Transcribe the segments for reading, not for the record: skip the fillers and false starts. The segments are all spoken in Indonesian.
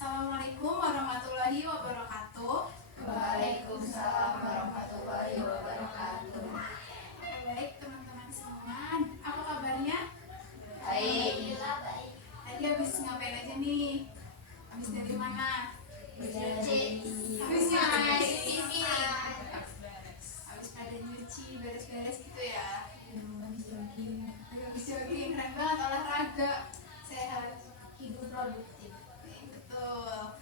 Assalamualaikum warahmatullahi wabarakatuh. Waalaikumsalam warahmatullahi wabarakatuh. Baik teman-teman semua, apa kabarnya? Baik. Tadi habis ngapain aja nih? Habis dari mana? Habis nyuci. Habis pada nyuci, beres-beres gitu ya. Habis jogging, keren banget olahraga. Sehat, hidup produktif. Betul.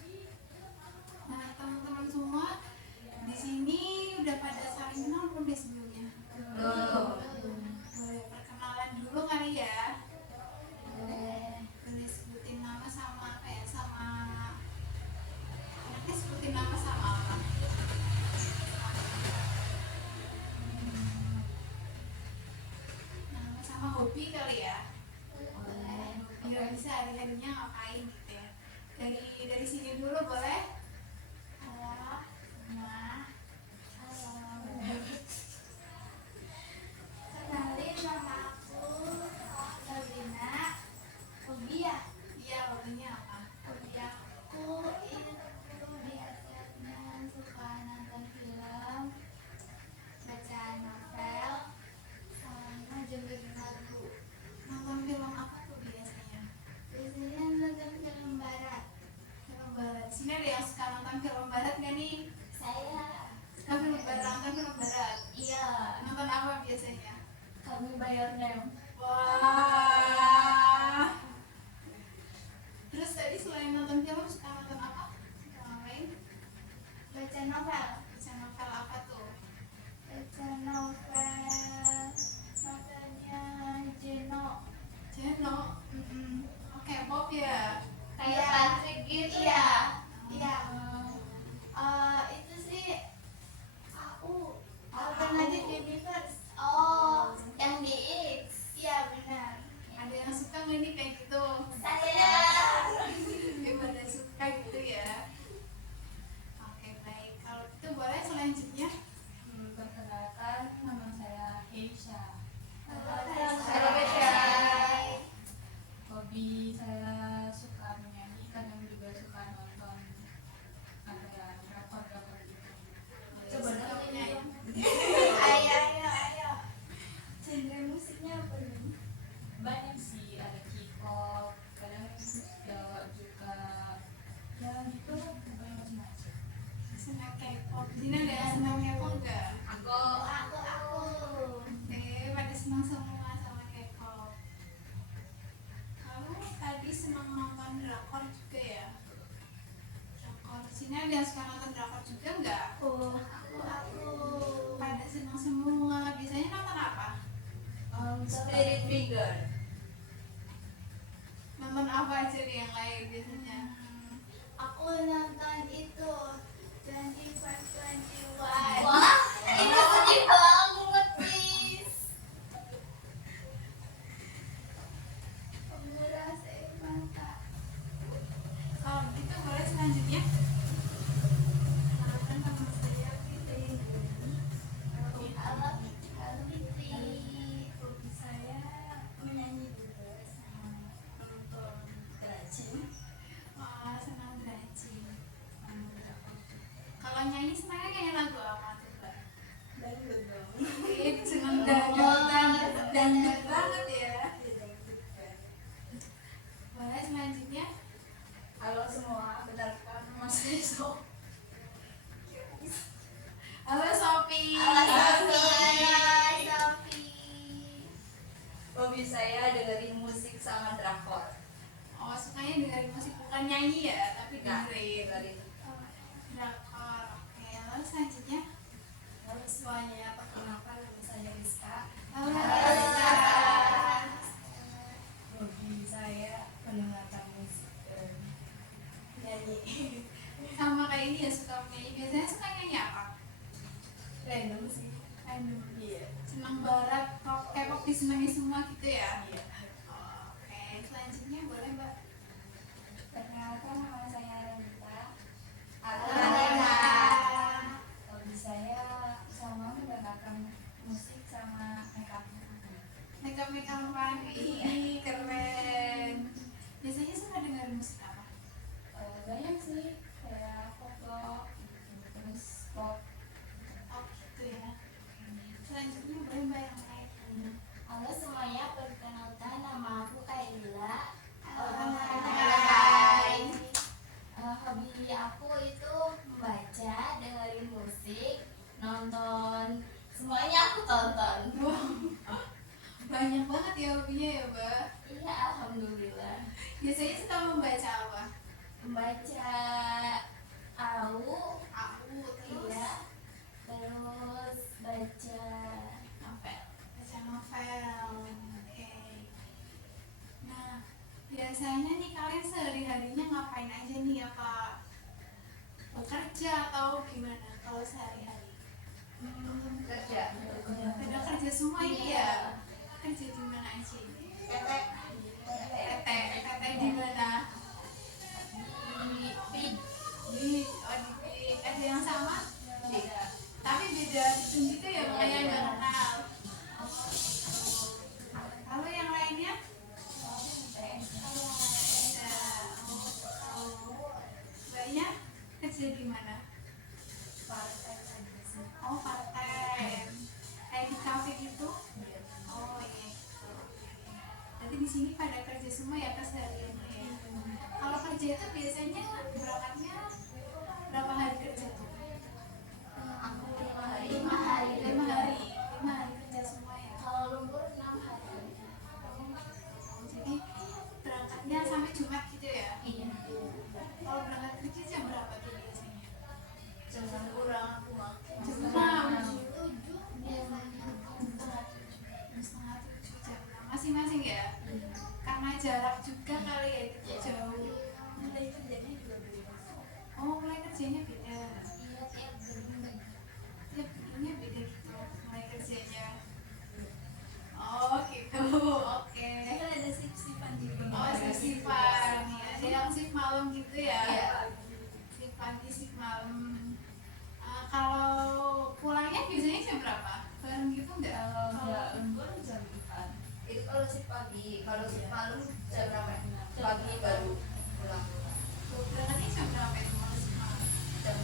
Nah, teman-teman semua di sini udah pada saling kenal belum deh sebelumnya? Boleh perkenalan dulu kali ya? Boleh sebutin nama sama kayak sama enaknya sebutin nama sama apa? Nama sama hobi kali ya? Biar bisa hari-harinya ngapain gitu ya. Dari sini dulu boleh? Halo. Nah, Kenalin, nama aku Sabrina. Hobi ya? iya hobinya apa? Hobi aku itu biasanya suka nonton film, baca novel, sama dengerin lagu. Nonton film apa tuh biasanya? Biasanya nonton film barat. Film barat. Sini ada yang suka nonton film barat gak nih? Saya Suka film barat, nonton film barat. iya, Nonton apa biasanya? kami bayar nem. Wah. Terus tadi selain nonton film suka nonton apa? Suka ngapain? Baca novel. Baca novel apa tuh? Baca novelnya Jeno. Jeno. Oke, pop ya. Kayak Iya. Patrick gitu Iya. ya. Iya. Itu sih aku alternatif universe. Oh, yang di X. Iya benar. Ada yang suka nggak nih kayak gitu? Saya. Pada suka gitu ya. Oke, baik. Kalau itu boleh selanjutnya. Perkenalkan, nama saya Keisha. Halo Keisha. Hobi saya suka menyanyi, kadang juga suka nonton ada drakor gitu. Suka menyanyi. Ayo. Genre musiknya apa nih? Banyak sih, ada K-pop, kadang Jawa juga, ya gitu banyak macam-macam. Senang K-pop. Dina ada yang senang K-pop nggak? Aku Aku. Pada senang semua sama K-pop. Kamu tadi senang nonton drakor juga ya? Drakor. Sini ada yang suka nonton drakor juga nggak? Aku. Pada senang semua. Biasanya nonton apa? Spirit Figure. Nonton apa aja nih yang lain biasanya? Aku nonton itu 25-21. Wah, itu sedih banget, please. Penguras air mata. Kalau gitu boleh selanjutnya. Kenalkan nama saya Fitri. Halo, Fitri. Hobi saya menyanyi juga sama nonton Dracin. Wah, senang rajin. Kalau nyanyi senangnya kayak lagu apa tuh, Mbak? Dangdut dong. Senang dangdut banget ya. Boleh selanjutnya. Halo semua, benarkah nama saya So? Halo Sopi. Sofi. Hobi saya dengerin musik sama drakor. Oh, sukanya dengerin musik bukan nyanyi ya, tapi dengerin. Dengerin. Drakor. Oke, lalu selanjutnya. Halo semuanya, perkenalkan nama saya Rizka. Halo. Rizka. Hobi saya mendengarkan musik dan nyanyi. Sama kayak ini ya, suka menyanyi. Biasanya suka nyanyi apa? Random sih. Aduh. Iya. Senang barat, pop, K-pop disenangi semua gitu ya. Iya. Oke, selanjutnya boleh Mbak. Perkenalkan nama saya Renita. Renita. Hobi saya sama mendengarkan musik sama makeup. Makeup-makeupan. Ih, keren. Biasanya suka dengerin musik apa? Banyak Membaca au, terus iya. Terus baca novel. baca novel. Oke. Nah, biasanya nih kalian sehari-harinya ngapain aja nih? Apa bekerja atau gimana kalau sehari-hari? Kerja. Pada kerja semua ini ya? Kerja di mana aja ini? Ketek. PT di mana? Di Di ada yang sama? beda. Tapi beda gedung gitu ya, makanya nggak kenal. Kalau yang lainnya? Mbaknya kerja di mana? Oh, part-time. Kayak di kafe gitu? Oh iya. Jadi di sini pada kerja semua ya kesehariannya ya. Kalau kerja itu biasanya berangkatnya berapa hari kerja tuh? Aku 5 hari. 5 hari kerja semua ya. Kalau lembur 6 hari. Jadi berangkatnya sampai Jumat gitu ya. Iya. Kalau berangkat kerja jam berapa tuh biasanya? Jam 6 kurang aku makan. Jam 6. 7 biasanya. Jam setengah 7, jam 6 masing-masing ya. Karena jarak juga kali ya itu jauh. Mulai kerjanya juga beda. Oh, mulai kerjanya beda. Iya, tiap gedung. Tiap gedungnya beda gitu mulai kerjanya. Oh gitu, oke. Kan ada sip-sipan juga. Oh, shift-shiftan ya. Ada yang shift malam gitu ya. Iya. Shift pagi, shift malam. Kalau pulangnya biasanya jam berapa? Bareng gitu nggak? Kalau lembur jam 4. Itu kalau sip pagi, kalau sip malam jam berapa? Pagi baru pulang. Berangkatnya jam berapa itu kalau shift malam? Jam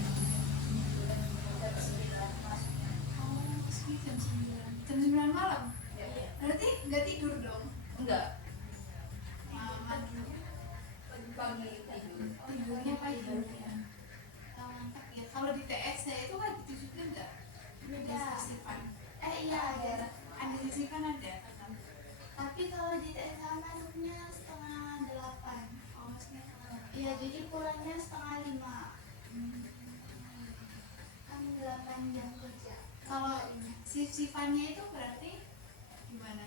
9 masuknya. Oh, shift jam 9. Jam 9 malam? Iya. Berarti nggak tidur dong? Enggak. Mantap. Pagi tidur. Tidurnya pagi ya. Mantap ya. Kalau di TS saya itu kan gitu juga nggak? Beda. Ada sisipan. Iya ada. Ada sisipan ada. Tapi kalau di TSA masuknya setengah 8. Oh, maksudnya Iya, jadi pulangnya setengah 5. Kan 8 jam kerja. kalau sip-sipannya itu berarti gimana?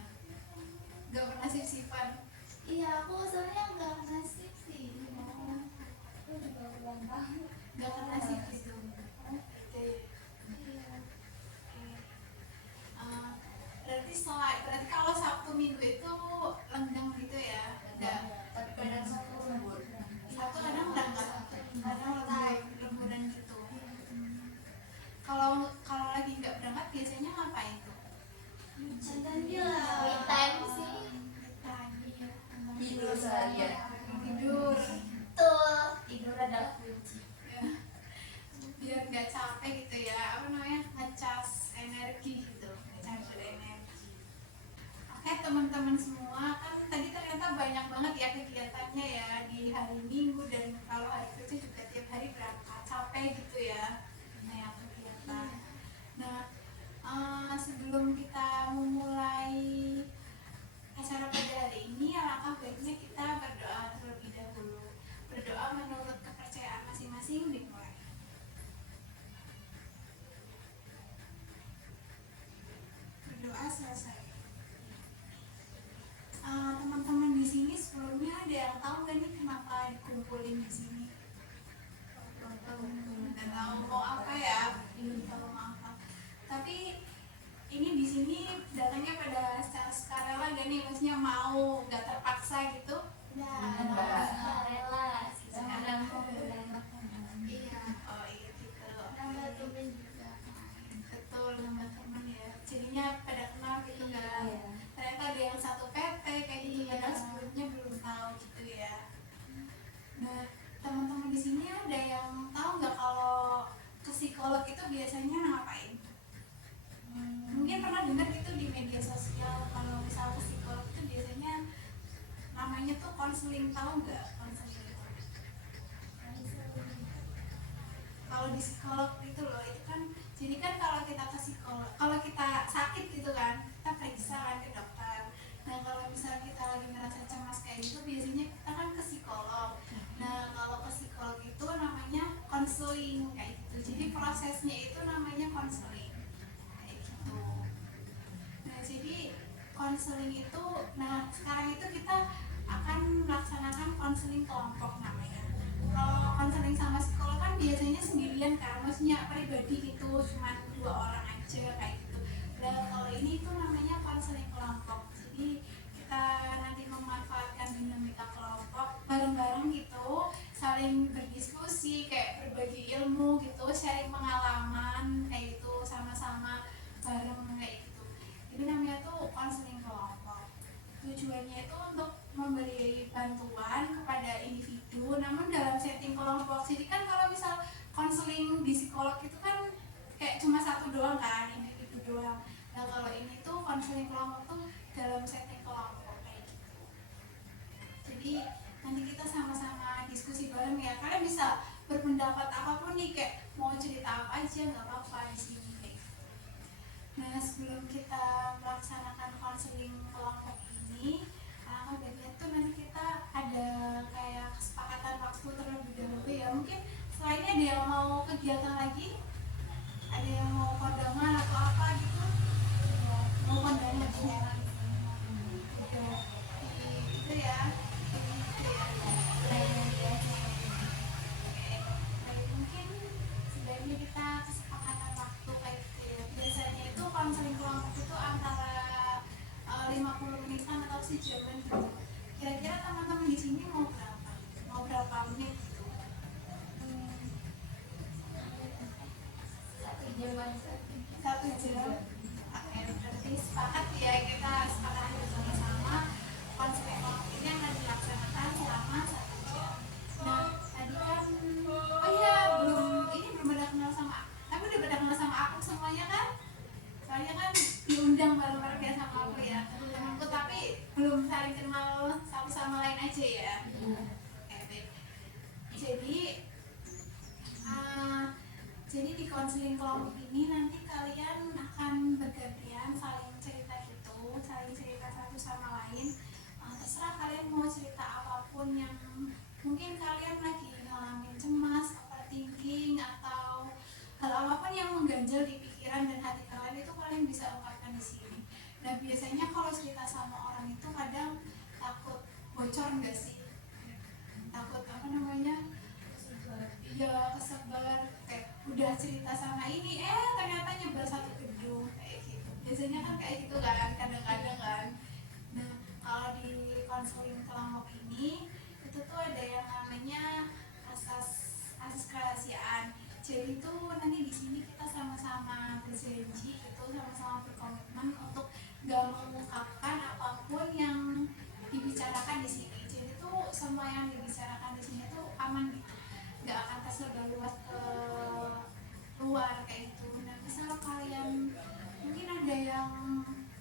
Gak pernah sip-sipan? Iya, aku soalnya nggak pernah sip sih. Aku juga ulang tahun. Gak pernah sip gitu? Oh, gitu. Iya. Oke. Berarti kalau Sabtu Minggu itu lenggang gitu ya? Enggak. Tapi kadang satu lembur. Sabtu kadang berangkat, kadang lemburan gitu. Kalau lagi nggak berangkat biasanya ngapain tuh? Santan bilang. Me time sih. Tadi ya. Tidur seharian. Tidur. Betul. Tidur adalah kunci. Ya. Biar nggak capek gitu ya, apa namanya, ngecas energi gitu, ngecas energi. Oke teman-teman semua, kan tadi ternyata banyak banget ya kegiatannya ya di hari Minggu, dan kalau hari kerja juga tiap hari berangkat, capek gitu ya banyak kegiatan. Nah, sebelum kita memulai acara pada hari ini, alangkah baiknya kita berdoa terlebih dahulu. Berdoa menurut kepercayaan masing-masing dimulai. Berdoa selesai. Teman-teman di sini sebelumnya ada yang tahu nggak nih kenapa dikumpulin di sini? Nggak tahu mau apa ya? Belum tahu mau apa. Tapi ini di sini datangnya pada secara sukarela nggak nih? Maksudnya mau, nggak terpaksa gitu? Nah, rela. Sekarang mau beli makanan. Iya. Oh iya gitu. Nambah temen juga. Betul, nambah teman ya. Jadinya pada kenal gitu kan. Iya. Ternyata ada yang satu PT kayak gitu, padahal sebelumnya belum tahu gitu ya. Nah, teman-teman di sini ada yang tahu nggak kalau ke psikolog itu biasanya ngapain? Mungkin pernah dengar gitu di media sosial kalau misal ke psikolog itu biasanya namanya tuh konseling, tahu nggak konseling itu? Kalau di psikolog itu loh, itu kan jadi kan kalau kita ke psikolog, kalau kita sakit gitu kan kita periksa kan ke dokter. Nah kalau misalnya kita lagi ngerasa cemas kayak gitu biasanya kita kan ke psikolog. Nah kalau ke psikolog konseling kayak gitu. Jadi prosesnya itu namanya konseling kayak gitu. Nah jadi konseling itu, nah sekarang itu kita akan melaksanakan konseling kelompok namanya. Kalau konseling sama psikolog kan biasanya sendirian kan, maksudnya pribadi gitu, cuma 2 orang aja kayak gitu. Dan kalau ini itu namanya konseling kelompok. Jadi kita nanti memanfaatkan dinamika kelompok bareng-bareng gitu, saling berdiskusi, kayak berbagi ilmu gitu, sharing pengalaman kayak gitu, sama-sama bareng kayak gitu. Jadi namanya tuh konseling kelompok. Tujuannya itu untuk memberi bantuan kepada individu, namun dalam setting kelompok. Jadi kan kalau misal konseling di psikolog itu kan kayak cuma satu doang kan, individu doang. Nah kalau ini tuh konseling kelompok tuh dalam setting kelompok kayak gitu. Jadi nanti kita sama-sama diskusi bareng ya. Kalian bisa berpendapat apapun nih, kayak mau cerita apa aja nggak apa-apa di sini kayak gitu. Nah sebelum kita melaksanakan konseling kelompok ini, alangkah baiknya tuh nanti kita ada kayak kesepakatan waktu terlebih dahulu ya. Mungkin selain ini ada yang mau kegiatan lagi, ada yang mau kondangan atau apa gitu, mau kondangan ya, itu ya. Mungkin sebaiknya kita kesepakatan waktu kayak gitu ya. Biasanya itu konseling kelompok itu antara 50 menitan atau sejaman gitu. Kira-kira teman-teman di sini mau berapa? Mau berapa menit gitu? 1 jam. Oke, berarti sepakat ya, kita sepakat bersama-sama konseling kelompok ini akan dilaksanakan selama 1 jam. Nah, tadi kan, oh iya, belum pada kenal sama, tapi udah pada kenal sama aku semuanya kan? Soalnya kan diundang bareng-bareng ya sama aku ya, temanku, tapi belum saling kenal satu sama lain aja ya. Oke, baik. Jadi di konseling kelompok ini nanti kalian akan bergantian saling cerita gitu, saling cerita satu sama lain. Terserah kalian mau cerita apapun yang mungkin kalian lagi ngalamin cemas, overthinking, atau hal apapun yang mengganjal di pikiran dan hati kalian, itu kalian bisa ungkapkan di sini. Dan biasanya kalau cerita sama orang itu kadang takut bocor enggak sih? Takut apa namanya? Ya kesebar, kayak udah cerita sama ini, ternyata nyebar satu gedung kayak gitu. Biasanya kan kayak gitu kan, kadang-kadang kan. Nah kalau di konseling kelompok ini itu tuh ada yang namanya asas kerahasiaan. Jadi tuh nanti di sini kita sama-sama berjanji gitu, sama-sama berkomitmen untuk gak mengungkapkan apapun yang dibicarakan di sini. Jadi tuh semua yang dibicarakan di sini tuh aman gitu, gak akan tersebar luas ke luar kayak gitu. Nah misal kalian mungkin ada yang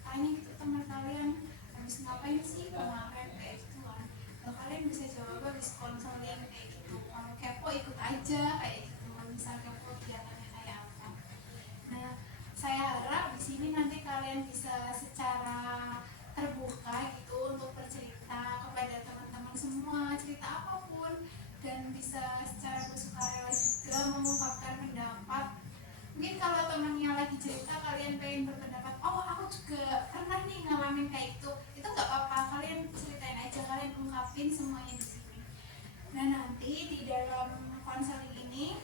tanya gitu, teman kalian habis ngapain sih kemarin kayak gitu kan, nah, kalian bisa jawab habis konseling kayak gitu. Kalau kepo ikut aja kayak gitu, misal kepo kegiatannya kayak apa. Nah saya harap di sini nanti kalian bisa secara terbuka gitu untuk bercerita kepada teman-teman semua, cerita apapun, dan bisa secara bersukarela juga mengungkapkan pendapat. Mungkin kalau temannya lagi cerita, kalian pengen berpendapat, oh aku juga pernah nih ngalamin kayak itu nggak apa-apa, kalian ceritain aja, kalian ungkapin semuanya di sini. Nah nanti di dalam konseling ini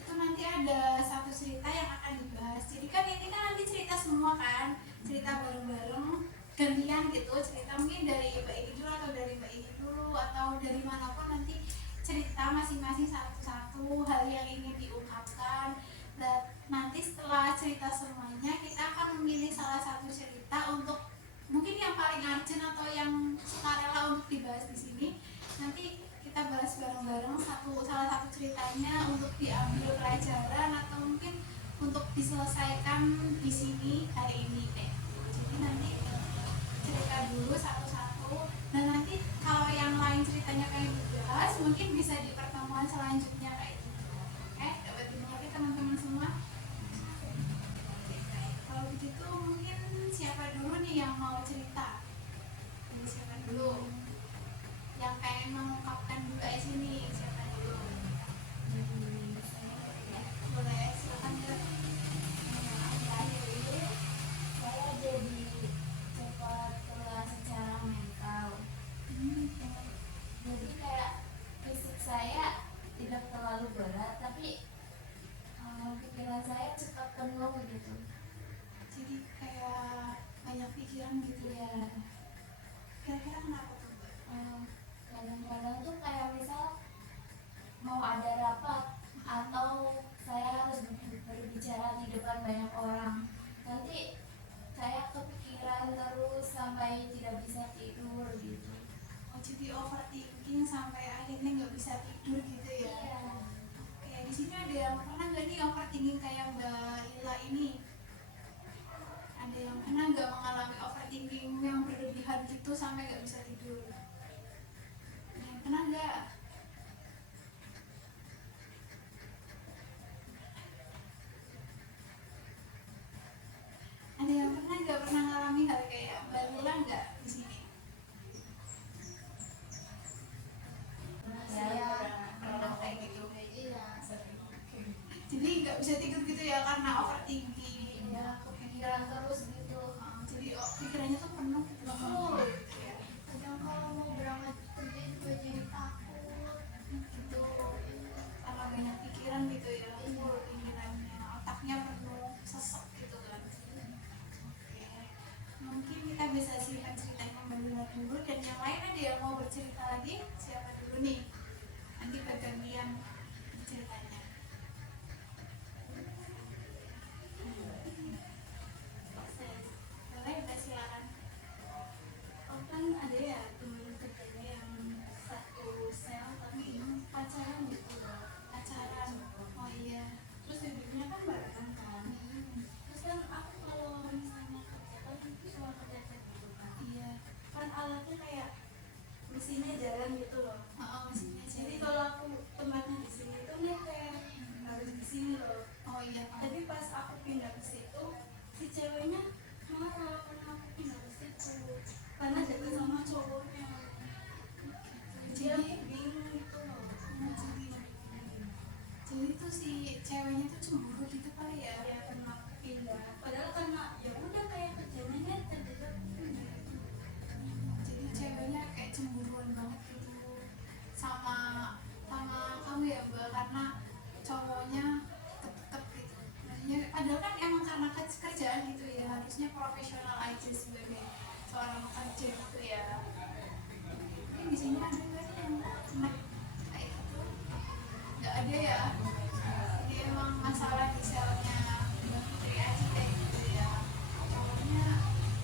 itu nanti ada satu cerita yang akan dibahas. Jadi kan ini kan nanti cerita semua kan, cerita bareng-bareng gantian gitu, cerita mungkin dari Mbak ini dulu atau dari Mbak ini dulu atau dari manapun, nanti cerita masing-masing satu-satu hal yang ingin diungkapkan. Dan nanti setelah cerita semuanya kita akan memilih salah satu cerita untuk mungkin yang paling urgent atau yang sukarela untuk dibahas di sini. Nanti kita bahas bareng-bareng salah satu ceritanya untuk diambil pelajaran atau mungkin untuk diselesaikan di sini hari ini kayak gitu. Jadi nanti cerita dulu satu-satu, dan nanti kalau yang lain ceritanya pengen dibahas mungkin bisa di pertemuan selanjutnya kayak gitu. Dapat dimengerti teman-teman semua? Kalau begitu mungkin siapa dulu nih yang mau cerita? Jadi siapa dulu yang pengen mengungkapkan dulu di sini? Siapa dulu? bisa tidur gitu ya. Iya. Oke, di sini ada yang pernah nggak nih overthinking kayak Mbak Ila ini? Ada yang pernah nggak mengalami overthinking yang berlebihan gitu sampai nggak bisa tidur? Ada yang pernah nggak? Ada yang nggak pernah ngalami hal kayak Mbak Ila nggak di sini? Saya Pernah kayak gitu. iya. Jadi nggak bisa tidur gitu ya karena overthinking. Iya, kepikiran terus gitu. Jadi pikirannya tuh penuh gitu. Betul. Gitu ya. Kadang kalau mau berangkat kerja juga jadi takut Gitu. Karena banyak pikiran gitu ya. Full pikirannya, otaknya penuh, sesek gitu kan. Oke. Mungkin kita bisa simpan ceritanya Mbak Lila dulu dan yang lain ada yang mau bercerita lagi? Siapa dulu nih? Nanti bergantian ceritanya. Boleh, Mbak, silakan. Oh, kan ada ya temen kerjanya yang satu sel tapi pacaran gitu loh. Pacaran. Oh iya. Terus hidupnya kan barengan kan. Terus kan aku kalau misalnya kerja kan itu cuma kerja gitu kan. Iya. Kan alatnya kayak mesinnya jalan gitu loh. Mesinnya Jadi jadi. kalau aku tempatnya di sini itu nyetel harus di sini loh. Oh iya. Tapi pas aku pindah ke situ si ceweknya marah karena aku pindah ke situ karena deket sama cowoknya. Jadi aku bingung gitu loh. Jadi tuh si ceweknya tuh cemburu gitu kali ya. Ya karena aku pindah. Padahal karena ya udah kayak kerjanya nyetel jadi aku pindah. Jadi ceweknya kayak cemburuan banget gitu sama sama kamu ya Mbak, karena cowoknya deket gitu. Maksudnya padahal kan emang karena kerjaan gitu ya, harusnya profesional aja sebagai seorang pekerja gitu ya. Ini di sini ada nggak sih yang pernah kayak gitu? Nggak ada ya. Jadi emang masalah di selnya Mbak Fitri aja kayak gitu ya. Cowoknya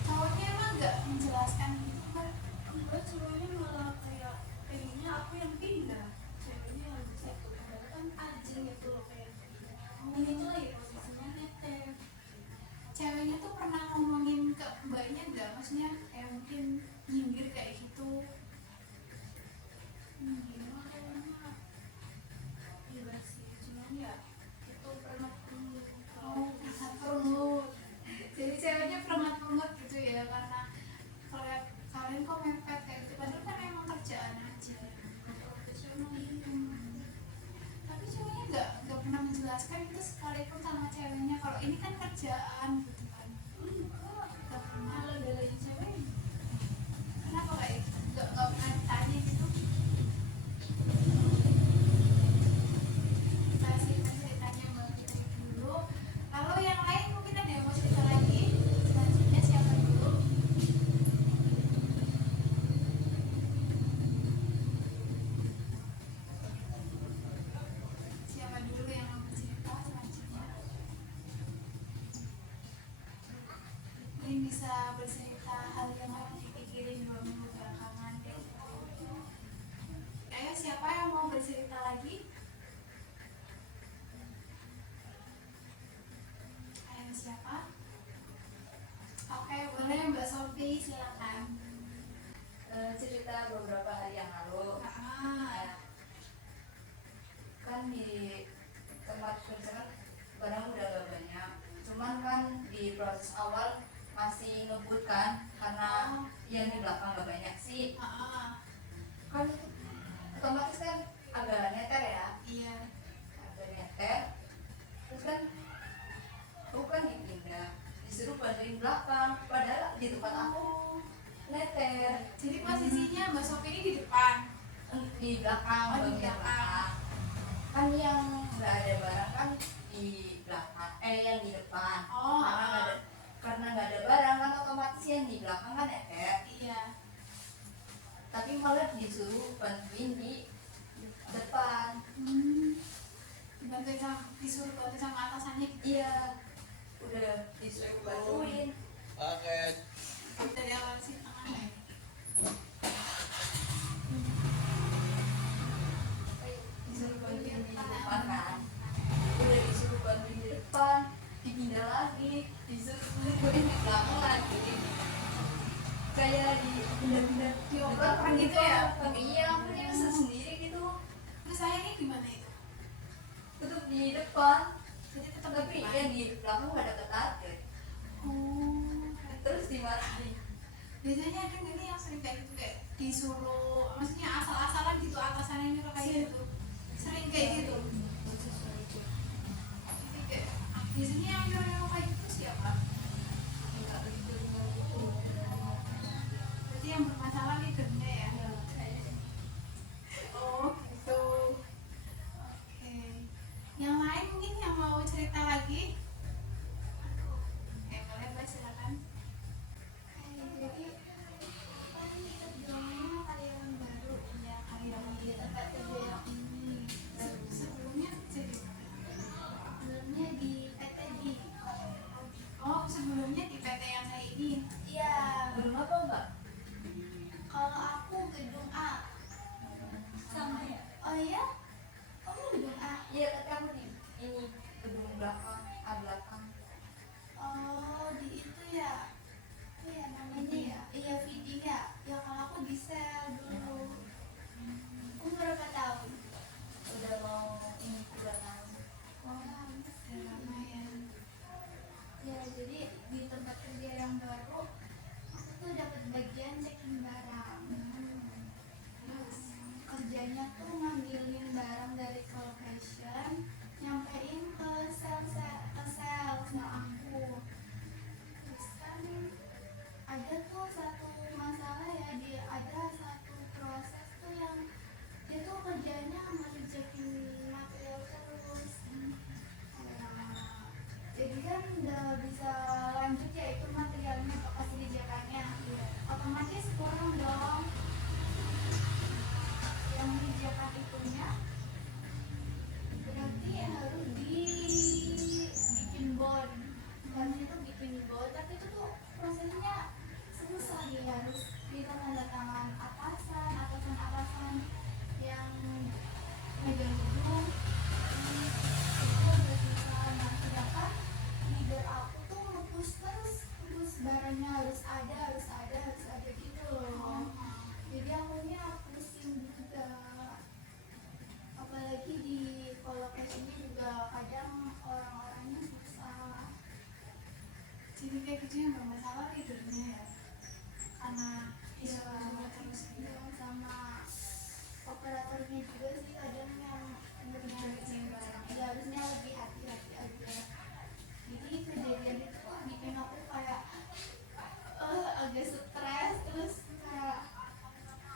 cowoknya emang nggak menjelaskan gitu Mbak. Enggak, cowoknya malah kayak pengennya aku yang pindah. Ceweknya yang di situ. Padahal kan anjing gitu loh kayak. Ini tuh lagi posisinya nyetel. Ceweknya tuh pernah ngomongin ke mbaknya nggak, maksudnya kayak mungkin nyindir kayak gitu? Gimana kayaknya enggak sih, cuman ya itu pernah Sangat perlu. Jadi ceweknya pernah banget gitu ya, karena kalian kok mepet kayak gitu, padahal kan emang kerjaan aja. profesional. Tapi ceweknya nggak pernah menjelaskan itu sekalipun sama ceweknya kalau ini kan kerjaan gitu kan. Nggak pernah. Malah belain cewek. Kenapa kayak gitu? Nggak pernah ditanya gitu? Kita simpan ceritanya Mbak Fitri dulu. Kalau yang lain mungkin ada yang mau cerita lagi. Selanjutnya siapa dulu? Siapa dulu yang mau bercerita selanjutnya? Mungkin bisa bercerita hal yang lagi dipikirin 2 minggu belakangan deh. Ayo, siapa yang mau bercerita lagi? Ayo, siapa? Oke, boleh Mbak Sofi, silakan. Cerita beberapa hari yang lalu. Ah, Kan di tempat kerja kan barang udah gak banyak, cuman kan di proses awal masih ngebut kan karena yang di belakang gak banyak sih, kan otomatis kan agak neter ya, iya. agak neter. Terus kan aku kan dipindah disuruh bantuin belakang, padahal di tempat aku neter. Jadi posisinya Mbak Sofi ini di depan. Di belakang, Oh, di bagian belakang. kan yang nggak ada barang kan di belakang, yang di depan. Oh, Karena nggak ada barang kan otomatis yang di belakang kan eter. iya. Tapi malah disuruh bantuin di depan. Disuruh bantu sama atasannya gitu. Iya, udah disuruh bantuin. Dari awal sih tangan. gimana itu? Tutup di depan, Jadi tetap tapi di ya di belakang gak deket target. Oh, Terus dimarahin. biasanya ada nggak nih yang sering kayak gitu, kayak disuruh, maksudnya asal-asalan gitu, atasannya nyuruh kayak gitu, sering kayak gitu. Jadi kayak biasanya yang nyuruh kayak gitu siapa? Berarti yang bermasalah leadernya ya? Oh gitu. Oke. Yang lain mungkin yang mau cerita lagi? Oke, boleh Mbak, silakan. Jadi kan kerjanya karyawan baru ya, karyawan di tempat kerja yang ini. Sebelumnya kerja di mana? Sebelumnya di PTG. Oh, sebelumnya di PT yang saya ini. Iya, Belum apa Mbak? kalau aku gedung A. Sama ya. Oh iya? Kamu gedung A? Iya, tapi aku di ini gedung belakang, belakang. Oh, di itu ya. Apa ya namanya ya? Iya, feeding ya. Ya kalau aku di sel dulu. Kamu berapa tahun? Udah mau ini 2 tahun. Oh, bagus. Lumayan. Ya, jadi di tempat kerja yang baru aku tuh dapat bagian checking barang. Terus kerjanya tuh ngambilin barang dari collection, nyampein ke sel aku. Terus kan ada tuh satu masalah ya, ada satu proses tuh yang dia tuh kerjanya masih checking material terus. Nah, jadi kan udah bisa lanjut ya itu materialnya bekas dijakannya, otomatis kurang dong yang dijakan itunya, berarti harus dibikin bond. Bukan itu bikin bond, tapi itu tuh prosesnya susah ya, harus ditandatangan atasan yang megang gedung. Itu udah susah. Nah, sedangkan leader aku tuh nge-push terus, terus barangnya harus ada gitu loh. Jadi akunya pusing juga, apalagi di collocation ini juga kadang orang-orangnya susah. Jadi kayak gitu yang bermasalah leadernya ya? Karena disuruh terus gitu. Ya, sama operatornya juga sih kadang yang Nyari barang. ya harusnya lebih hati-hati aja. Jadi kejadian itu tuh bikin aku kayak agak stres, terus kayak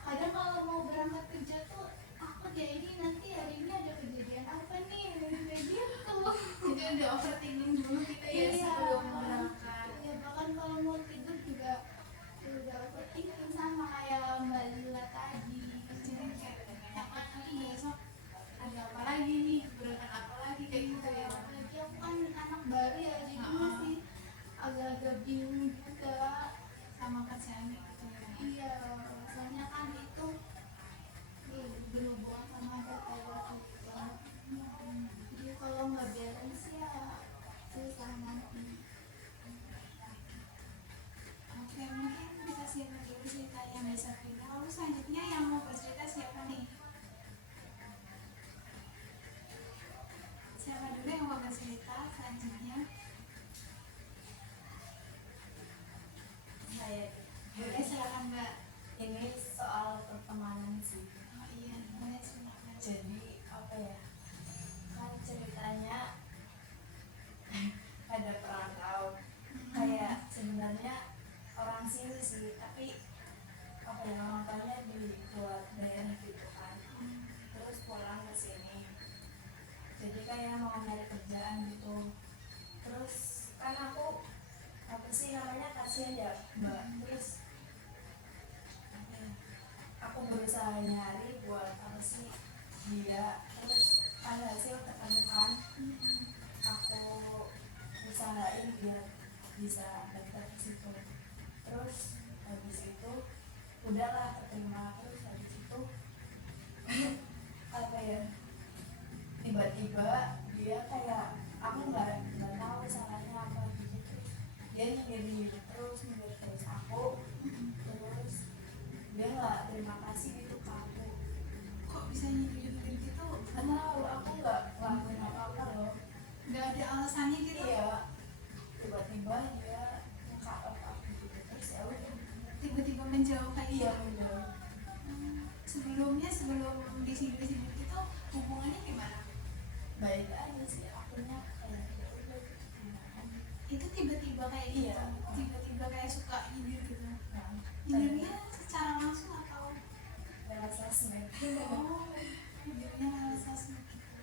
kadang kalau mau berangkat kerja tuh aku ya ini nanti hari ini ada kejadian apa nih kayak gitu. Jadi udah overthinking dulu kita ya Iya. sebelum berangkat. Ya bahkan kalau mau tidur juga ya udah overthinking sama kayak Mbak Lila tadi. Jadi kayak takut nih besok ada apa lagi nih, berangkat apa lagi kayak gitu ya. Apalagi aku kan anak baru ya, jadi masih agak-agak bingung juga. Sama kerjaannya gitu ya. Iya, soalnya kan itu berhubungan sama data juga. Jadi kalau nggak beres ya susah nanti. Oke, mungkin bisa siapkan dulu cerita yang bisa kita. Lalu selanjutnya yang mau bercerita siapa nih? Siapa dulu yang mau bercerita selanjutnya? Saya Boleh, silakan Mbak. ini soal pertemanan sih. Oh iya, boleh silakan. Jadi apa ya? Kan ceritanya ada perantau. Kayak sebenarnya orang sini sih, tapi apa ya, orang tuanya dibuat daerah gitu kan. Terus pulang ke sini. Jadi kayak mau nyari kerjaan gitu. Terus kan aku apa sih namanya, kasihan ya Mbak. Terus apa ya, aku berusaha nyari buat apa sih dia, terus alhasil ketemu kan. Aku usahain biar bisa daftar ke situ. Terus habis itu udahlah keterima. Terus habis itu apa ya, tiba-tiba dia kayak aku nggak tahu salahnya apa gitu. Terus dia nyindir terus aku. Terus dia nggak terima kasih gitu ke aku. Kok bisa nyindir gitu? Karena sini itu hubungannya gimana? baik aja sih, akunya kayak ya udah Itu tiba-tiba kayak gitu, Iya. tiba-tiba kayak suka nyindir gitu. nah, Nyindirnya secara langsung atau? lewat sosmed Oh, nyindirnya lewat sosmed gitu.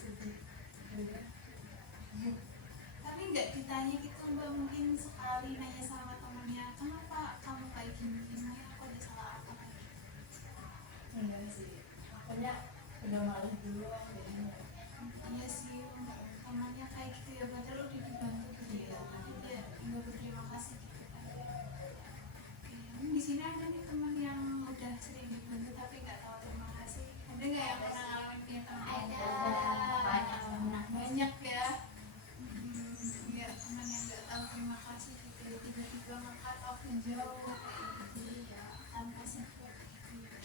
jadi udah Tapi nggak ditanya gitu mbak, mungkin sekali nanya sama temennya, kenapa kamu kayak gini? Emangnya aku ada salah apa? enggak sih, akunya udah malu duluan jadinya. Iya sih, temannya kayak gitu ya, padahal udah dibantu gitu ya, tapi dia nggak berterima kasih gitu kan. Oke, di sini ada nih teman yang udah sering dibantu tapi nggak tahu terima kasih. Ada nggak yang pernah ngalamin punya teman? Banyak ya. Iya, teman yang nggak tahu terima kasih gitu ya, tiba-tiba ngangkat telepon jauh kayak gitu ya, tanpa sebab gitu.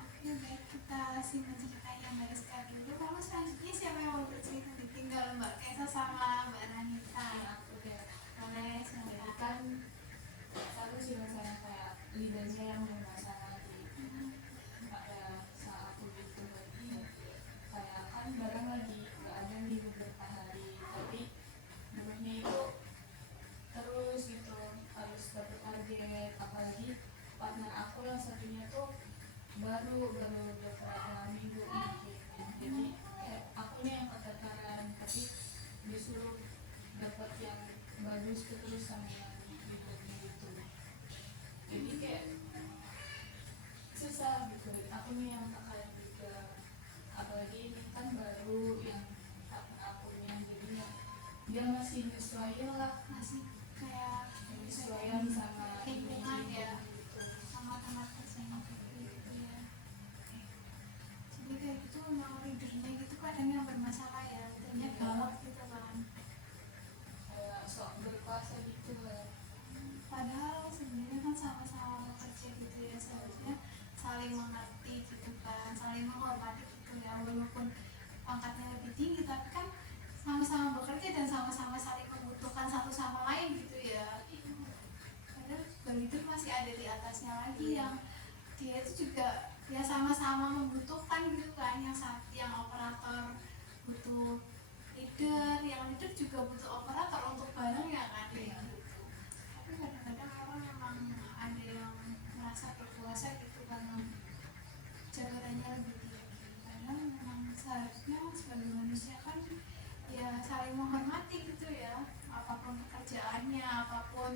Oke, baik, kita simak cerita yang dari sekarang dulu. Lalu selanjutnya siapa yang mau bercerita? Ditinggal Mbak Kesa sama Mbak Nanita. Aku kayak Boleh, jadi silakan. kan satu sih misalnya kayak leadernya yang bermasalah di pada saat aku gitu lagi kayak kan barang lagi nggak ada di beberapa hari tapi buruhnya itu terus gitu harus dapat target, apalagi partner aku yang satunya tuh baru beberapa minggu mungkin, jadi kayak aku nih yang keteteran tapi disuruh dapat yang bagus terus sama yang leadernya gitu, jadi kayak susah gitu, aku nih yang kakak juga, apalagi ini kan baru yang akunnya jadinya dia masih nyesuaiin lah, Masih kayak nyesuaiin sama lingkungan ya, gitu. sama tempat kerjanya gitu ya. Oke. Jadi kayak gitu memang leadernya gitu kadang yang bermasalah ya, leadernya galak gitu kan. Kayak sok berkuasa gitu lah. Padahal sebenarnya kan sama-sama bekerja gitu ya, seharusnya saling mengerti gitu kan, saling menghormati gitu ya, walaupun pangkatnya lebih tinggi tapi kan sama-sama bekerja dan sama-sama saling membutuhkan satu sama lain gitu ya. Padahal juga itu masih ada di atasnya lagi yang dia itu juga ya sama-sama membutuhkan gitu kan, yang operator butuh leader, yang leader juga butuh operator untuk bareng ya kan kayak gitu. Tapi kadang-kadang orang memang ada yang merasa berkuasa gitu karena jabatannya lebih tinggi, padahal memang seharusnya sebagai manusia kan ya saling menghormati gitu ya, apapun pekerjaannya, apapun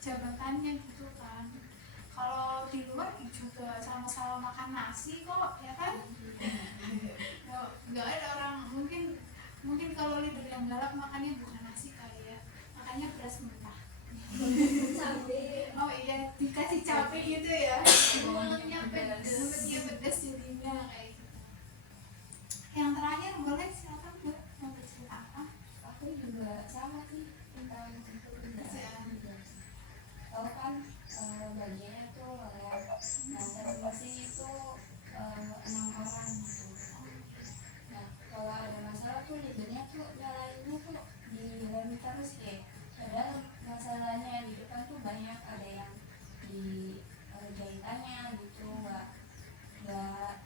jabatannya gitu kan. Kalau di luar juga sama-sama makan nasi kok ya kan. Nggak ada orang, mungkin kalau leader yang galak makannya bukan nasi kali ya, makannya beras mentah. Oh iya, dikasih cabai gitu ya, mulutnya pedas jadinya kayak gitu. Yang terakhir boleh silakan Bu, mau bercerita apa? Aku juga sama sih tentang itu kerjaan. Tahu kan bagiannya tuh nah termasuk itu 6 orang gitu. Nah kalau ada masalah tuh leadernya tuh nyalainnya tuh di terus ya. Padahal masalahnya di depan tuh banyak, ada yang di jahitannya gitu, nggak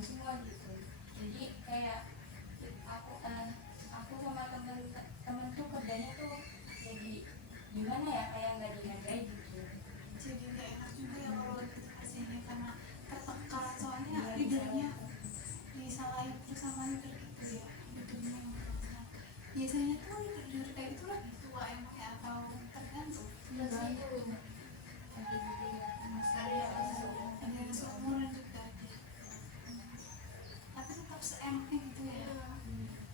semua gitu. Jadi kayak aku sama temen tuh kerjanya tuh jadi gimana ya, kayak nggak dihargai gitu. Jadi nggak enak juga ya kalau kita hasilnya karena tertekan, soalnya leadernya disalahin terus sama leader gitu ya, leadernya yang bermasalah. Biasanya tuh leader kayak itu lebih tua emang ya, atau tergantung? Ada juga Ada yang seumuran juga ada. Tapi tetap seenaknya gitu ya.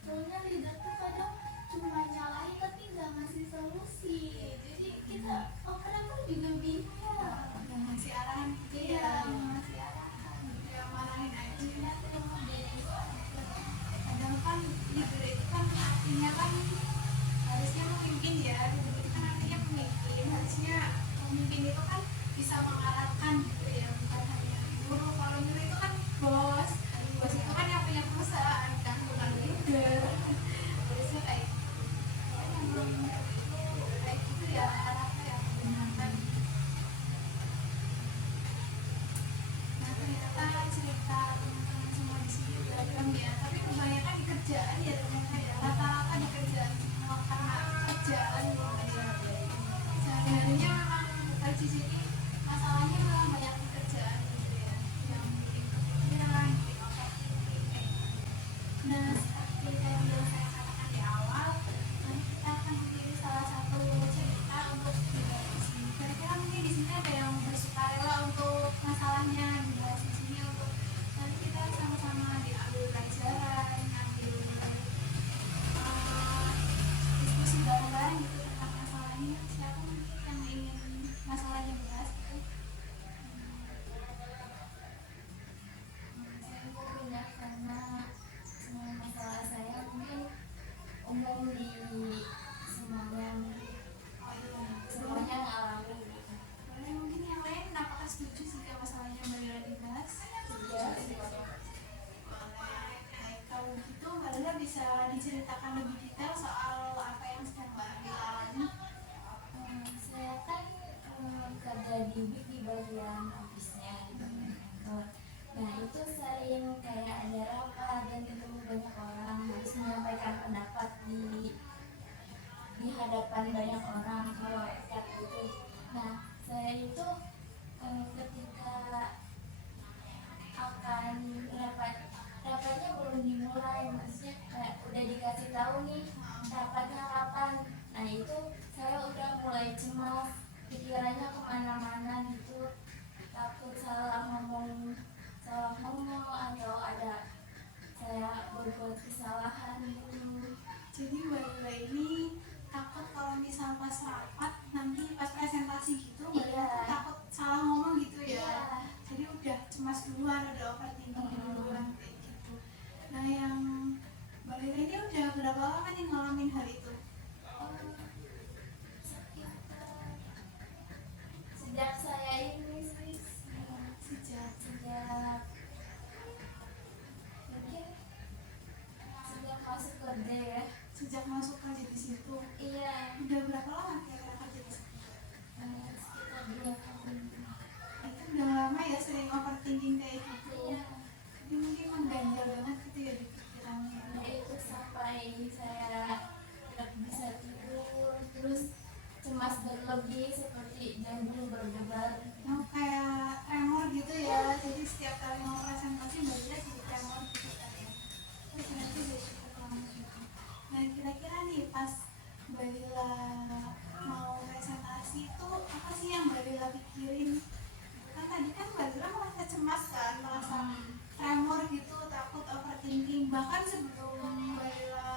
Soalnya leader tuh kadang cuma nyalahin tapi nggak ngasih solusi, jadi kita kadang juga bingung ya. Yang ngasih arahan gitu ya, Iya, ngasih arahan. yang marahin aja. Iya, tuh yang membedain Padahal kan leader itu kan artinya kan harusnya memimpin ya, leader itu kan artinya pemimpin, harusnya pemimpin itu kan bisa mengarahkan gitu ya, bukan hanya nyuruh. Kalau nyuruh itu kan bos itu kan yang punya perusahaan kan, bukan leader. Harusnya kayak gitu. Kalau memang itu kayak gitu ya, arahnya yang menyenangkan. Nah ternyata cerita beragam ya, tapi kebanyakan di kerjaan ya ternyata ya, rata-rata di kerjaan semua karena kerjaan ya. Sehari-harinya memang di sini masalahnya memang banyak di kerjaan gitu ya, yang bikin kepikiran, bikin overthinking kayak gitu. Nah, seperti yang udah saya katakan di awal, nanti kita akan memilih salah satu cerita untuk dibahas di sini. Kira-kira mungkin di sini ada yang bersukarela untuk masalahnya dibahas di sini, untuk nanti kita sama-sama diambil pelajaran, ambil diskusi bareng-bareng gitu tentang masalahnya. Siapa mungkin yang ingin masalahnya bahas gitu? Saya mungkin ya, karena masalah saya mungkin umum di semuanya, Oh iya, semuanya ngalamin gitu. boleh mungkin yang lain apakah setuju jika masalahnya Mbak Lila dibahas? Iya. Boleh. Baik, kalau gitu Mbak Lila bisa diceritakan lebih detail soal apa yang sedang Mbak Lila alami? Saya kan kerja di BIK di bagian office-nya gitu kan, kantor. Nah itu sering kayak ada rapat dan ketemu banyak orang, harus menyampaikan pendapat di hadapan banyak orang kalau rapat gitu. Nah saya itu ketika akan rapatnya belum dimulai, maksudnya kayak udah dikasih tahu nih rapatnya kapan. Nah itu saya udah mulai cemas, pikirannya kemana-mana gitu, takut salah ngomong atau ada saya berbuat kesalahan gitu. Jadi Mbak Lila ini takut kalau misal pas rapat nanti pas presentasi gitu Mbak Lila tuh takut salah ngomong gitu ya. Iya. Jadi udah cemas duluan, udah overthinking duluan kayak gitu. Nah yang Mbak Lila ini udah berapa lama nih ngalamin hal itu? Sekitar sejak saya ini sih, Sejak mungkin sejak masuk kerja ya. sejak masuk kerja di situ. Iya, Udah berapa lama kira-kira kerja di situ? sekitar 2 tahun. Itu udah lama ya sering overthinking kayak gitu. Iya. Jadi mungkin mengganjal banget gitu ya di pikirannya. Nah itu sampai saya tidak bisa tidur, terus cemas berlebih seperti jantung berdebar. Mau kayak tremor gitu ya, jadi setiap kali mau presentasi Mbak Lila jadi tremor gitu kan ya. Terus nanti udah cukup lama gitu. Nah kira-kira nih pas Mbak Lila mau presentasi itu apa sih yang Mbak Lila pikirin? Kan tadi kan Mbak Lila merasa cemas kan, merasa tremor gitu, takut overthinking. Bahkan sebelum Mbak Lila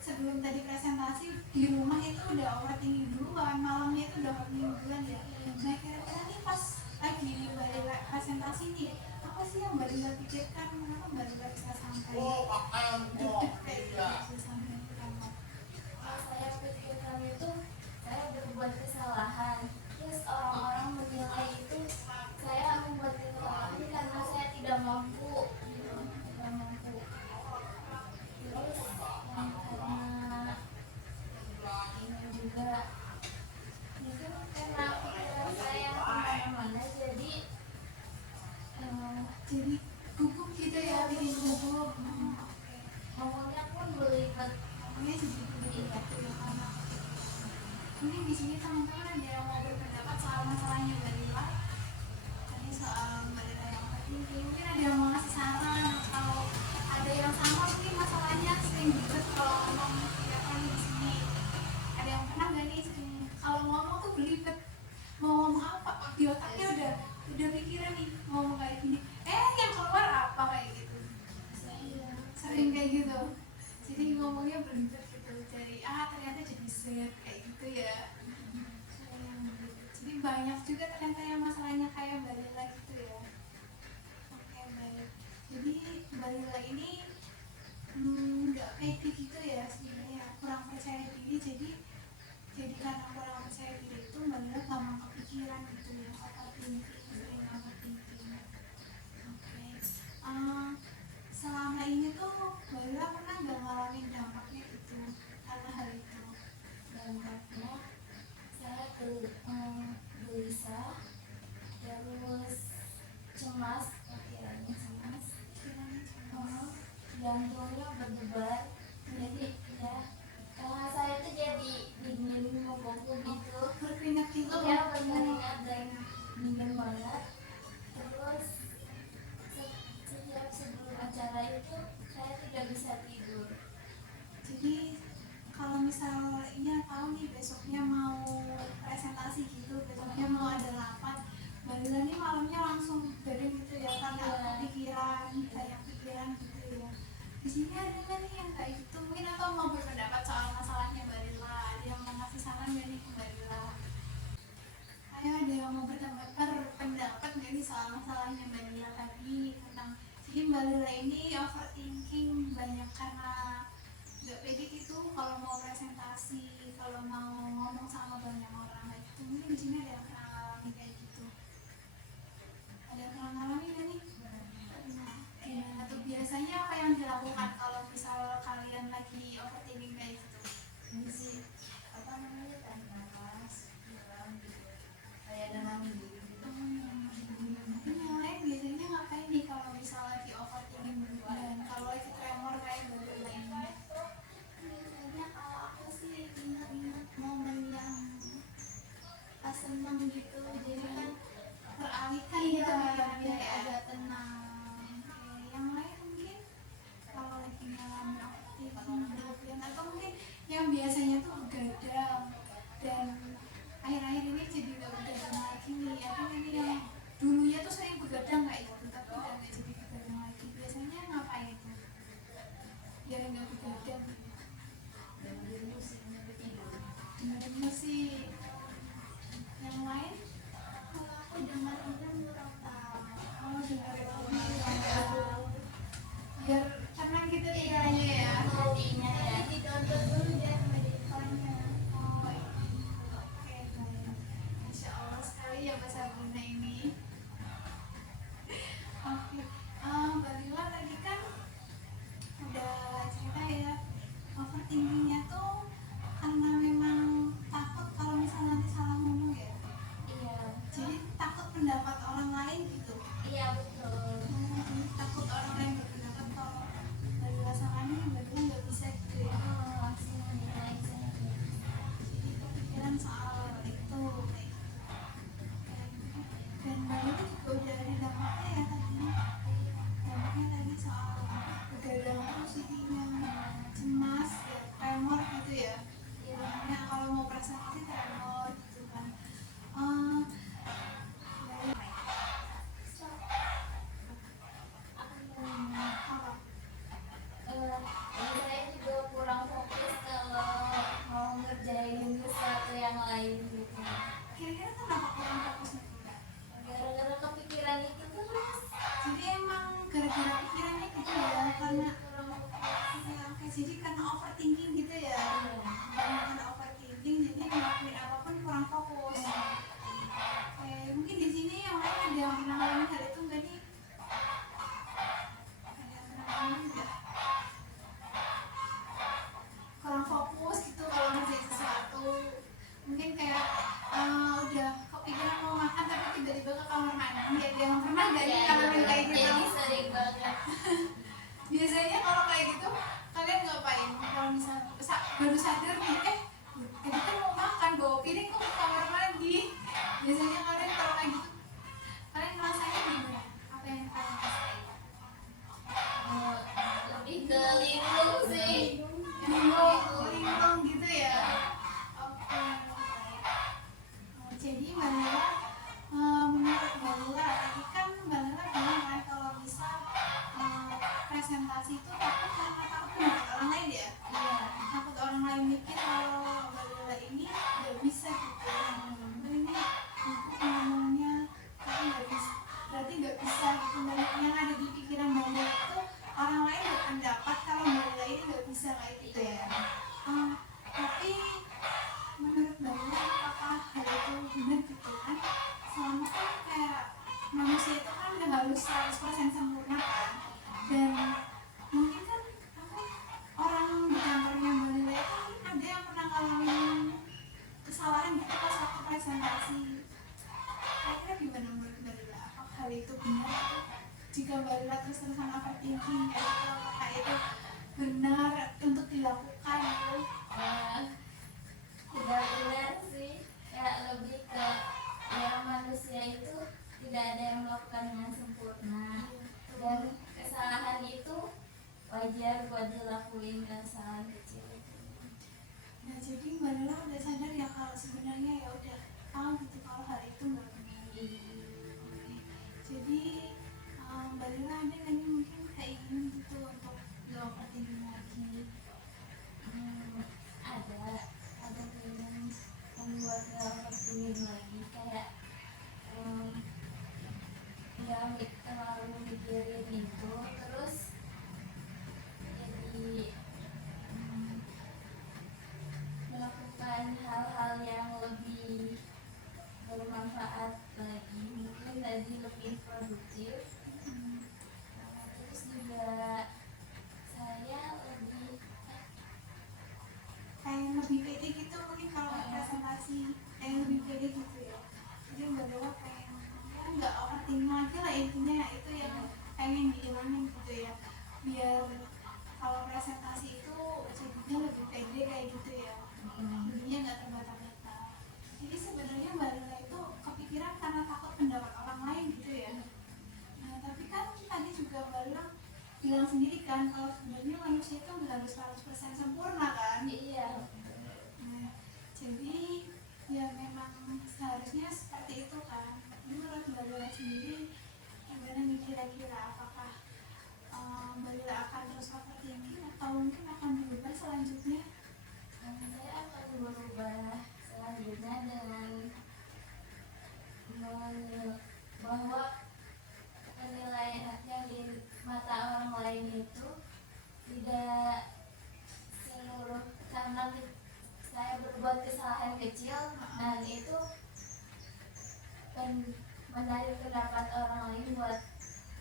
sebelum tadi presentasi di rumah itu udah overthinking duluan, malamnya itu udah overthinking duluan ya. Nah kira-kira nih pas lagi Mbak Lila presentasi nih, apa sih yang Mbak Lila pikirkan? Kenapa Mbak Lila bisa sampai deg-deg kayak gitu, bisa sampai ke kamar? Yang saya pikirkan itu saya berbuat kesalahan, terus orang-orang menilai itu saya membuat kesalahan ini karena saya tidak mampu gitu, tidak mampu. Terus karena ini juga mungkin karena pikiran saya kemana-mana, jadi Jadi gugup gitu ya, bikin gugup. ngomongnya pun belibet. Makanya jadi gugup gitu ya karena ini di sini teman-teman ada yang mau berpendapat soal masalahnya Mbak Lila. Tadi soal Mbak Lila yang overthinking, mungkin ada yang mau ngasih saran atau ada yang sama mungkin masalahnya sering ribet kalau ngomong ya kan di sini. Ada yang pernah nggak nih sering kalau ngomong tuh belibet, mau ngomong apa di otaknya udah pikiran nih mau ngomong kayak gini, yang keluar apa kayak gitu. Sering kayak gitu, jadi ngomongnya belibet gitu, dari A ternyata jadi Z kayak gitu ya. Jadi banyak juga ternyata yang masalahnya kayak Mbak Lila gitu ya. Oke baik, jadi Mbak Lila ini nggak pede gitu ya sebenarnya, kurang percaya diri. Jadi karena kurang percaya diri itu Mbak Lila gampang kepikiran gitu ya, overthinking, sering overthinking. Oke. Selama ini tuh Mbak Lila pernah nggak ngalamin dampaknya itu karena hal itu? Dampaknya saya gelisah, terus cemas, pikirannya cemas. Kiranya cemas. acara itu saya tidak bisa tidur. Jadi kalau misalnya tahu nih besoknya mau presentasi gitu, besoknya mau ada rapat, Mbak Lila nih malamnya langsung begadang gitu ya, karena kayak pikiran gitu ya. Di sini ada nggak nih yang kayak gitu mungkin, atau mau berpendapat soal masalahnya Mbak Lila? Ada yang mau ngasih saran nggak nih ke Mbak Lila? Ayo, ada yang mau berpendapat nggak nih soal masalahnya Mbak Lila tadi tentang, jadi Mbak Lila ini overthinking banyak karena nggak pede gitu kalau mau presentasi, kalau mau ngomong sama banyak orang kayak gitu. Mungkin di sini ada yang pernah ngalamin kayak gitu. Ada yang pernah ngalamin nggak nih? Gimana tuh biasanya, apa yang dilakukan kalau misal kalian lagi overthinking kayak gitu? Ini sih apa namanya, tarik nafas dalam gitu, kayak dengan diri gitu. Mungkin yang lain biasanya ngapain nih kalau misal lagi overthinking dan kalau lagi tremor kayak Mbak Lila ini? Biasanya kalau aku sih ingat-ingat momen yang pas seneng gitu, jadi kan Teralihkan iya, gitu pikirannya biar ya. agak tenang. Oke, yang lain mungkin kalau lagi ngalamin overthinking berlebihan, atau mungkin yang biasanya tuh begadang dan akhir-akhir ini jadi nggak begadang lagi nih, atau ini yang dulunya tuh sering begadang kayak gitu tapi udah nggak jadi begadang lagi, biasanya ngapain tuh biar nggak begadang? Dengerin musik nyampe tidur. Dengerin musik. Yang lain? Kalau aku dengerin murotal. Oh, dengerin musik biar tenang gitu tidaknya ya. Hatinya ya ditonton dulu deh meditannya. Oh, oke, baik. Masya Allah sekali ya Mbak Sabrina ini. Oke, Mbak Lila tadi kan udah cerita ya, overthinkingnya tuh karena memang takut kalau misalnya nanti salah ngomong ya. Iya, Jadi takut pendapat orang lain gitu. iya betul. Jadi takut orang lain berpendapat kalau Mbak Lila salah nih, Mbak Lila nggak bisa gitu ya. Langsung menilai sendiri. Jadi kepikiran soal itu kayak gitu. Dan Mbak Lila juga udah ada dampaknya ya tadi. Dampaknya tadi soal begadang terus jadinya cemas ya, tremor gitu ya. Namanya kalau mau presentasi tremor gitu kan. Apa? Saya juga kurang fokus kalau mau ngerjain sesuatu yang lain gitu. Kira-kira kenapa kurang fokus nih Mbak? Gara-gara kepikiran itu terus. Jadi emang gara-gara pikirannya gitu ya, karena Kurang fokus. ya, oke, jadi karena overthinking gitu ya. Karena overthinking jadi ngelakuin apapun kurang fokus. Oke, mungkin di sini yang lain ada yang pernah ngalamin hal itu nggak nih? Ada yang pernah ngalamin nggak? Kurang fokus gitu kalau ngerjain sesuatu. Mungkin kayak udah kepikiran mau makan tapi tiba-tiba ke kamar mandi. Ada yang pernah nggak nih ngalamin kayak gitu? Jadi sering banget. Biasanya kalau kayak gitu kalian ngapain? Kalau misalnya baru sadar nih, tadi kan mau makan bawa piring kok ke kamar mandi. Biasanya kalian kalau kayak gitu, kalian ngerasain gimana? Apa yang kalian rasain? Lebih ke linglung sih. Linglung gitu ya. Oke. Jadi Mbak Lila, menurut Mbak Lila tadi kan Mbak Lila bilang kan kalau bisa presentasi itu takut karena takut pendapat orang lain ya. Iya. Takut orang lain mikir kalau Mbak Lila ini nggak bisa gitu. Ini ibu ngomongnya tapi nggak bisa, berarti nggak bisa gitu. Dan yang ada di pikiran Mbak Lila itu orang lain berpendapat kalau Mbak Lila ini nggak bisa kayak gitu ya. Tapi menurut Mbak Lila apakah hal itu benar gitu kan? Selama kan kayak manusia itu kan nggak harus 100% sempurna kan. Dan mungkin kan orang di kantornya Mbak Lila itu mungkin ada yang pernah ngalamin kesalahan gitu pas waktu presentasi. Kira-kira gimana menurut Mbak Lila? Apakah hal itu benar atau jika Mbak Lila wajar buat dilakuin kesalahan kecil itu. Nah jadi Mbak Nela udah sadar ya kalau sebenarnya ya udah tahu gitu kalau hal itu nggak benar. Oke. Jadi Mbak Nela ada nggak nih mungkin keinginan gitu untuk nggak overthinking lagi? Ada keinginan membuat gak overthinking lagi, kayak nggak terlalu mikirin itu, terus jadi melakukan hal-hal yang lebih bermanfaat lagi, mungkin tadi lebih produktif. Terus juga saya Lebih pede gitu mungkin kalau presentasi lebih pede gitu ya. Jadi Mbak Nela pengen ya nggak overthinking lagi lah, intinya itu yang pengen dihilangin gitu ya, biar kalau presentasi itu jadinya lebih pede kayak gitu ya, jadinya nggak terbata-bata. Jadi sebenarnya Mbak Nela itu kepikiran karena takut pendapat orang lain gitu ya. Nah tapi kan tadi juga Mbak Nela bilang sendiri kan kalau sebenarnya manusia itu nggak harus 100% sempurna kan. iya. Nah jadi ya memang seharusnya seperti itu kan. Menurut Mbak Nela sendiri gimana nih kira-kira, apakah Mbak Nela akan terus overthinking atau mungkin akan berubah selanjutnya? Saya akan berubah selanjutnya dengan bahwa penilaian di mata orang lain itu tidak seluruh, karena saya berbuat kesalahan kecil dan itu menarik pendapat orang lain buat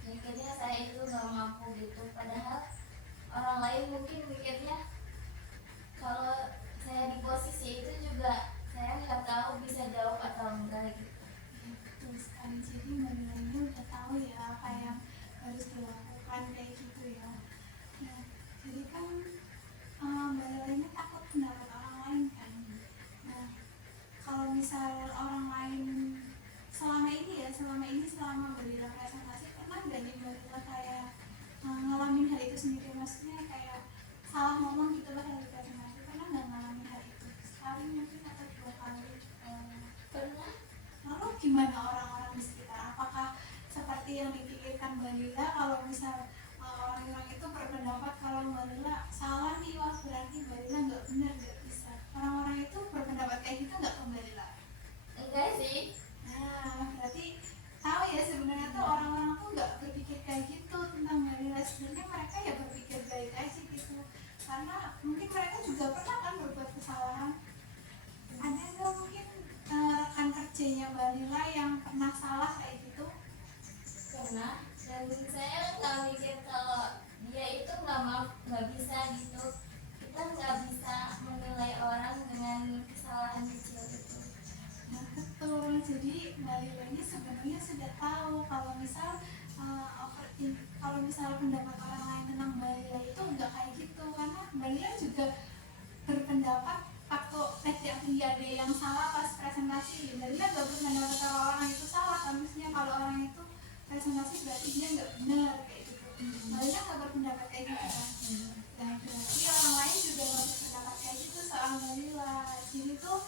mikirnya saya itu nggak mampu gitu, padahal orang lain mungkin mikirnya kalau saya di posisi itu juga saya nggak tahu bisa jawab atau enggak gitu. Betul sekali. Jadi Mbak Nela ini udah tahu ya apa yang harus dilakukan kayak gitu ya. Nah jadi kan Mbak Nela ini takut pendapat orang lain kan. Nah kalau misal orang lain selama Mbak Nela presentasi pernah nggak nih Mbak Nela kayak ngalamin hal itu sendiri, maksudnya kayak salah ngomong gitu lah dari presentasi, pernah nggak ngalamin hal itu? Sekali mungkin atau 2 kali? Pernah. Lalu gimana orang-orang di sekitar? Apakah seperti yang dipikirkan Mbak Nela kalau misal orang-orang itu berpendapat kalau Mbak Nela salah nih, wah berarti Mbak Nela nggak benar, nggak bisa? Orang-orang itu berpendapat kayak gitu nggak ke Mbak Nela? Enggak sih. Nah berarti tahu ya sebenarnya tuh orang-orang tuh nggak berpikir kayak gitu tentang Mbak Nela. Sebenarnya mereka ya berpikir baik aja gitu, karena mungkin mereka juga pernah kan berbuat kesalahan. Ada nggak mungkin rekan kerjanya Mbak Nela yang pernah salah kayak gitu? Pernah. Dan saya nggak mikir kalau dia itu nggak bisa gitu, kita nggak bisa menilai orang dengan kesalahan kecil itu. Nah betul, jadi Mbak Nela ini sebenarnya sudah tahu kalau misal kalau misal pendapat orang lain tentang Mbak Nela itu enggak kayak gitu, karena Mbak Nela juga berpendapat waktu tidak ada yang salah pas presentasi. Mbak Nela gak berpendapat kalau orang itu salah, harusnya kalau orang itu presentasi berarti dia nggak benar kayak gitu. Mbak Nela gak berpendapat kayak gitu kan. Dan berarti orang lain juga gak berpendapat kayak gitu soal Mbak Nela. Jadi tuh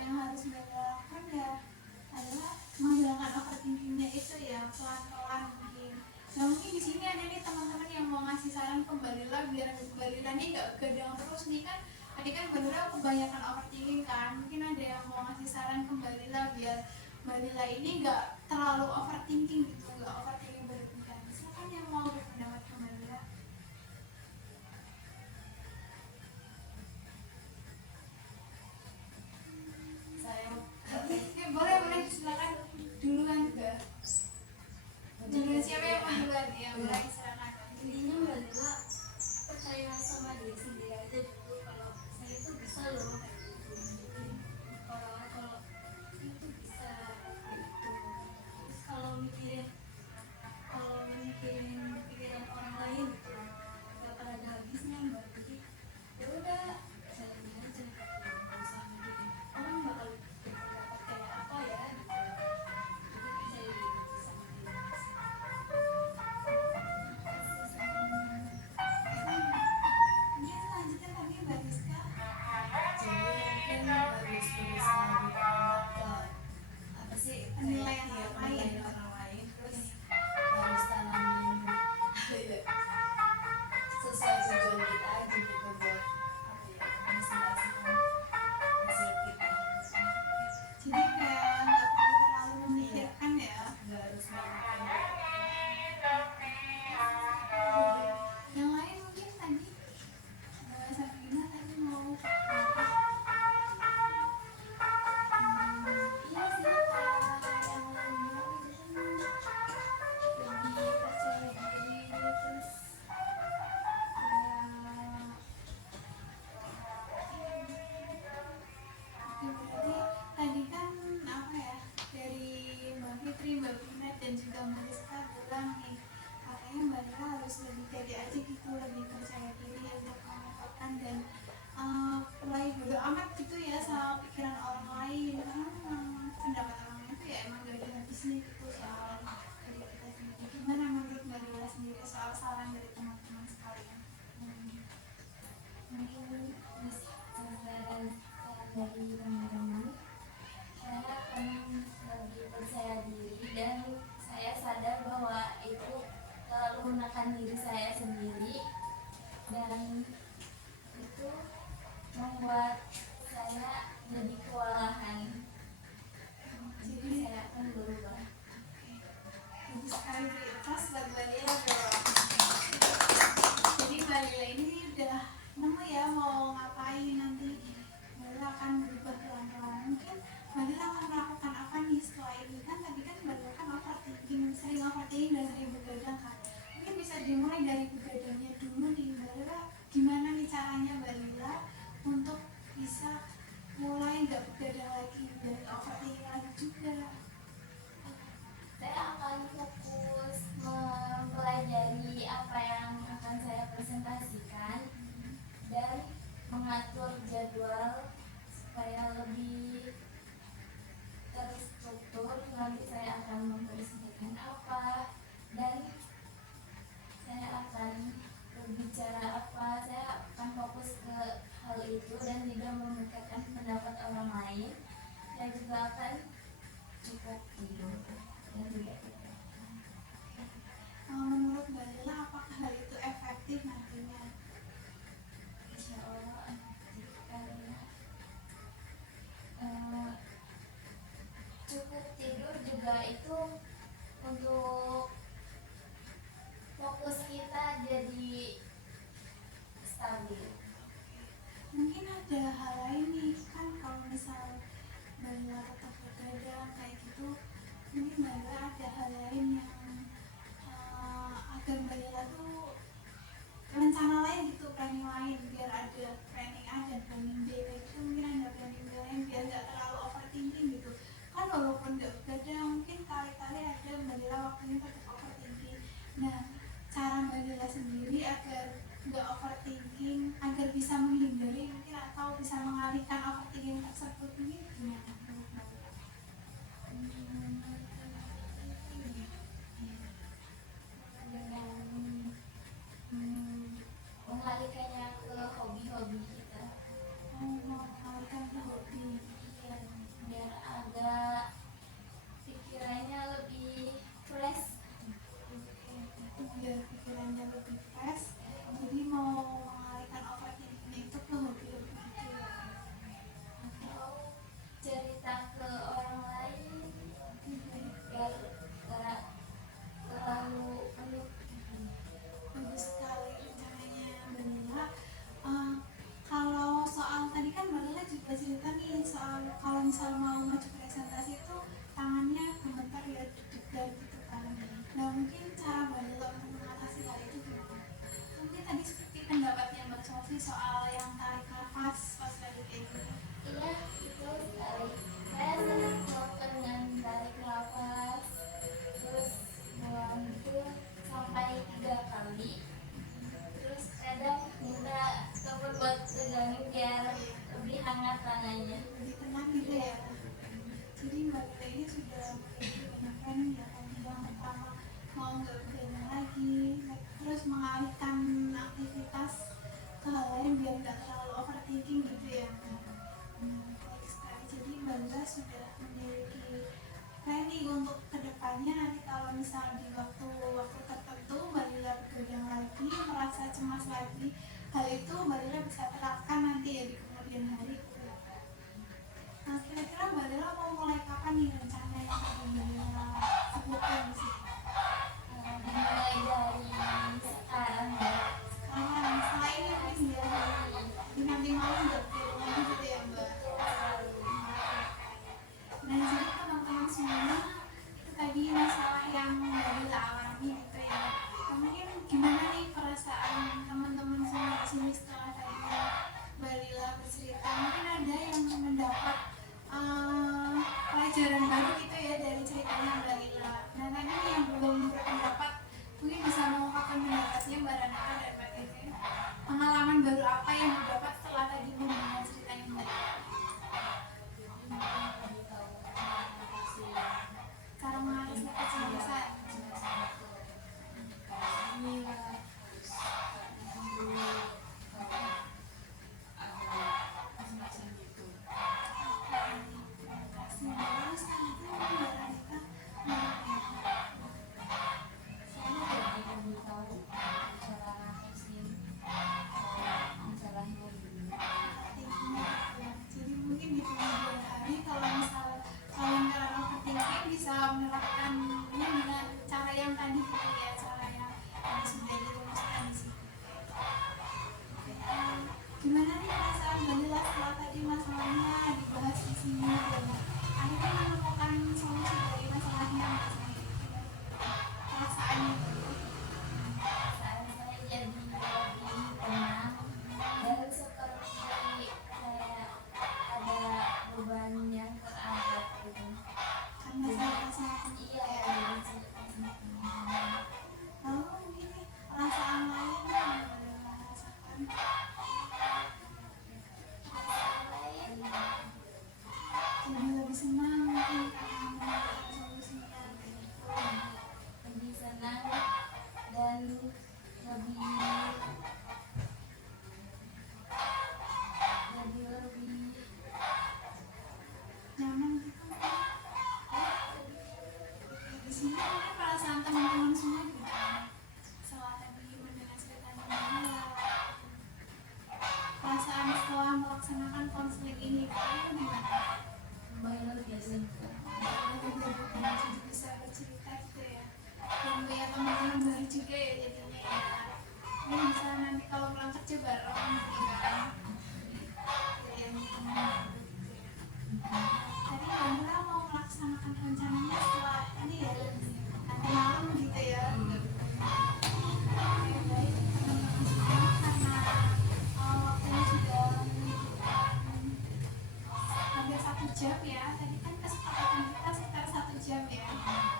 yang harus Mbak Nela lakukan ya adalah menghilangkan overthinkingnya itu ya, pelan-pelan mungkin. Nah mungkin di sini ada nih teman-teman yang mau ngasih saran ke Mbak Nela biar Mbak Nela ini nggak gadang terus nih kan. Tadi kan Mbak Nela kebanyakan overthinking kan. Mungkin ada yang mau ngasih saran ke Mbak Nela biar Mbak Nela ini nggak terlalu overthinking gitu, nggak overthinking berlebihan. Silakan yang mau berpendapat ke Mbak Nela. Saya Ya, boleh silakan duluan. Duluan siapa yang mau duluan? Ya boleh silakan. intinya Mbak Nela percaya sama diri sendiri aja dulu, kalau saya itu bisa loh kayak gitu. Kalau saya itu bisa gitu. Terus kalau mikirin menyalahkan diri saya sendiri, dan itu membuat saya jadi kewalahan. Jadi saya akan berubah. Bagus sekali atas buat Mbak Lila dong. Jadi Mbak Lila ini udah nemu ya mau ngapain nanti. Mbak Lila akan berubah pelan-pelan. Mungkin Mbak Lila akan melakukan apa nih setelah ini, kan tadi kan Mbak Lila kan overthinking, sering overthinking dan sering begadang kan. Mungkin bisa dimulai dari begadangnya dulu nih Mbak Lila. Gimana nih caranya Mbak Lila untuk bisa mulai nggak begadang lagi dan overthinking lagi juga? Saya akan fokus mempelajari apa yang akan saya presentasikan dan mengatur jadwal supaya lebih terstruktur. Nanti saya akan mempresentasikan apa dan saya akan berbicara apa. Saya akan fokus ke hal itu dan tidak memikirkan pendapat orang lain. Saya juga akan cukup tidur dan tidak tidur. Menurut Mbak Lila apakah hal itu efektif nantinya? Insya Allah karena cukup tidur juga itu untuk fokus kita jadi stabil. Mungkin ada hal lain nih kan, kalau misal Mbak Lila tetap begadang kayak gitu, mungkin Mbak Lila ada hal lain yang agar Mbak Lila tuh rencana lain gitu, planning lain, biar ada planning A dan planning B kayak gitu. Mungkin ada planning B lain biar nggak terlalu overthinking gitu kan. Walaupun nggak begadang mungkin kali-kali ada Mbak Lila waktunya tetap overthinking. Nah, cara Mbak Lila sendiri agar nggak overthinking, agar bisa menghindari mungkin atau bisa mengalihkan overthinking tersebut, ini gimana menurut Mbak Lila? Dengan mengalihkannya ke hobi-hobi kita. Mau mengalihkan ke hobi Ya, biar agak pikirannya lebih fresh. biar pikirannya lebih fresh, jadi mau mengalihkan overthinking itu ke hobi-hobi gitu ya. Atau cerita ke orang lain biar gak terlalu penuh. Bagus sekali rencananya Mbak Lila. Kalau soal tadi kan Mbak Lila juga cerita nih soal kalau misal mau maju presentasi itu tangannya gemetar ya, deg-degan gitu kan. Nah, mungkin cara Mbak Lila untuk mengatasi hal itu gimana? Mungkin tadi seperti pendapatnya Mbak Sofi soal yang tarik nafas pas lagi kayak gitu. Iya, betul sekali. Saya sering melakukan dengan tarik nafas, terus buang itu sampai 3 kali. Terus kadang minta teman buat pegangin biar lebih hangat tangannya. Lebih tenang gitu ya. Jadi Mbak Lila ini sudah memiliki banyak planning ya. Tadi yang pertama mau nggak begadang lagi, terus mengalihkan aktivitas ke hal lain biar nggak terlalu overthinking gitu ya. Baik sekali. Jadi Mbak Lila sudah memiliki planning untuk kedepannya. Nanti kalau misal di waktu-waktu tertentu Mbak Lila begadang lagi, merasa cemas lagi, hal itu Mbak Lila bisa terapkan nanti ya di kemudian hari. Nah, kira-kira Mbak Lila mau mulai kapan nih rencananya yang Mbak Lila sebutkan di sini? Dimulai dari sekarang ya. Sekarang, setelah ini mungkin biar di nanti malam nggak begadang lagi gitu ya Mbak. Nah, jadi teman-teman semuanya itu tadi masalah yang Mbak Lila alami gitu ya. Nah, mungkin gimana nih perasaan teman-teman semua di sini setelah tadi Mbak Lila bercerita? Mungkin ada yang mendapat pelajaran baru gitu ya dari ceritanya Mbak Lila. Nah, tadi yang belum berpendapat mungkin bisa mengungkapkan pendapatnya Mbak Ranaka dan Mbak Tete. Pengalaman baru apa yang didapat setelah tadi mendengar ceritanya Mbak Lila? Cara mengatasi kecemasan. Saya jadi lebih tahu kerja bareng gitu kan. Yang tadi Bangla mau melaksanakan rencananya setelah ini ya, nanti malam gitu ya. Oke, baik teman-teman semua, karena waktunya sudah menunjukkan hampir 1 jam ya. Tadi kan kesepakatan kita sekitar 1 jam ya,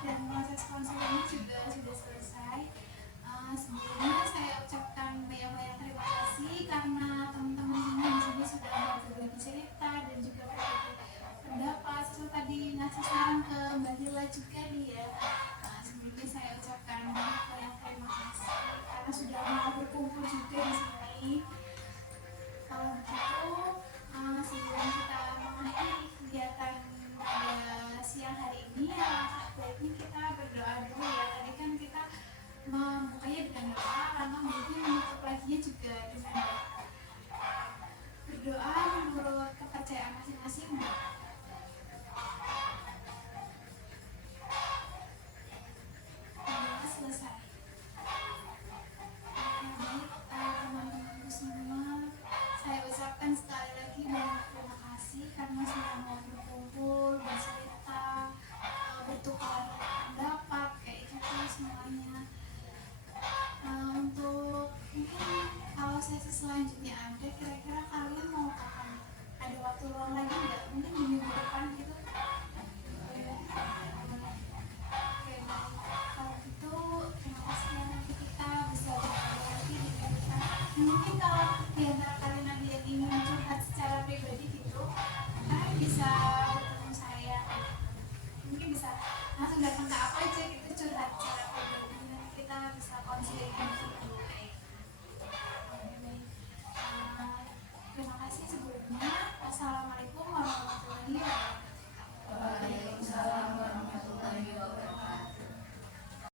dan proses konseling juga sudah selesai. Sebelumnya saya ucapkan banyak-banyak terima kasih karena teman-teman semua di sini sudah berbagi cerita dan juga berbagi pendapat, serta tadi ngasih saran ke Mbak Hila juga nih ya. Sebelumnya saya ucapkan banyak terima kasih karena sudah mau berkumpul juga di sini. Kalau begitu, sebelum kita mengakhiri kegiatan pada siang hari ini, baiknya kita berdoa dulu ya. Tadi kan kita membukanya dengan doa, lalu mungkin menutup laginya juga dengan doa. Berdoa menurut kepercayaan masing-masing. Berdoa selesai. Baik, teman-temanku semua, saya ucapkan sekali lagi banyak terima kasih karena sudah mau berkumpul, bercerita, bertukar pendapat kayak gitu semuanya. Untuk mungkin kalau sesi selanjutnya ada, kira-kira kalian mau kapan? Ada waktu luang lagi nggak? Mungkin di minggu depan gitu. Oke, baik. Kalau gitu terima kasih ya, nanti kita bisa bertemu lagi di minggu depan. Mungkin kalau di antara kalian ada yang ingin curhat secara pribadi gitu, kalian bisa bertemu saya. Mungkin bisa langsung datang ke aku aja gitu, curhat secara pribadi, nanti kita bisa konseling gitu. Oke, baik. Terima kasih sebelumnya. Wassalamualaikum